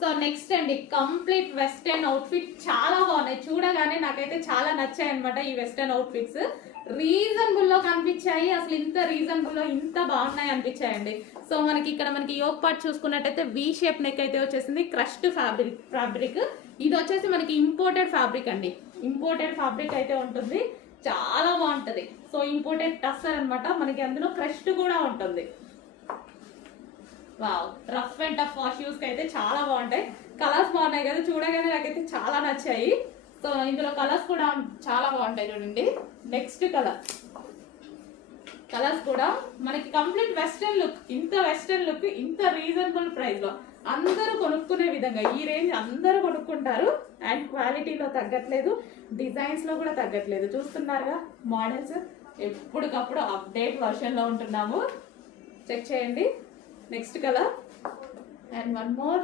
So next అండి complete western outfit చాలా బాగున్నాయి. చూడగానే నాకైతే చాలా నచ్చాయి అనమాట ఈ వెస్టర్న్ అవుట్ఫిట్స్. రీజనబుల్ లో కనిపించాయి. అసలు ఇంత రీజనబుల్ లో ఇంత బాగున్నాయి అనిపించాయండి. సో మనకి ఇక్కడ మనకి యోక్ పార్ట్ చూసుకున్నట్టయితే వి షేప్ నెక్ అయితే వచ్చేసింది. క్రష్డ్ ఫ్యాబ్రిక్ ఇది వచ్చేసి మనకి ఇంపోర్టెడ్ ఫ్యాబ్రిక్ అండి. ఇంపోర్టెడ్ ఫ్యాబ్రిక్ అయితే ఉంటుంది, చాలా బాగుంటది. సో ఇంపోర్టెడ్ టస్సర్ అనమాట. మనకి అందులో క్రష్డ్ కూడా ఉంటుంది. Wow, rough and tough wash use కి అయితే చాలా బాగుంటాయి. కలర్స్ బాగున్నాయి కదా, చూడగానే నాకైతే చాలా నచ్చాయి. సో ఇందులో కలర్స్ కూడా చాలా బాగుంటాయి చూడండి. నెక్స్ట్ కలర్స్ కూడా మనకి కంప్లీట్ వెస్టర్న్ లుక్. ఇంత వెస్టర్న్ లుక్ ఇంత రీజనబుల్ ప్రైస్ లో అందరూ కొనుక్కునే విధంగా ఈ రేంజ్ అందరూ కొనుక్కుంటారు. అండ్ క్వాలిటీలో తగ్గట్లేదు, డిజైన్స్ లో కూడా తగ్గట్లేదు. చూస్తున్నారుగా మోడల్స్ ఎప్పటికప్పుడు అప్డేట్ వర్షన్ లో ఉంటున్నాము. చెక్ చేయండి. Next colour and one more.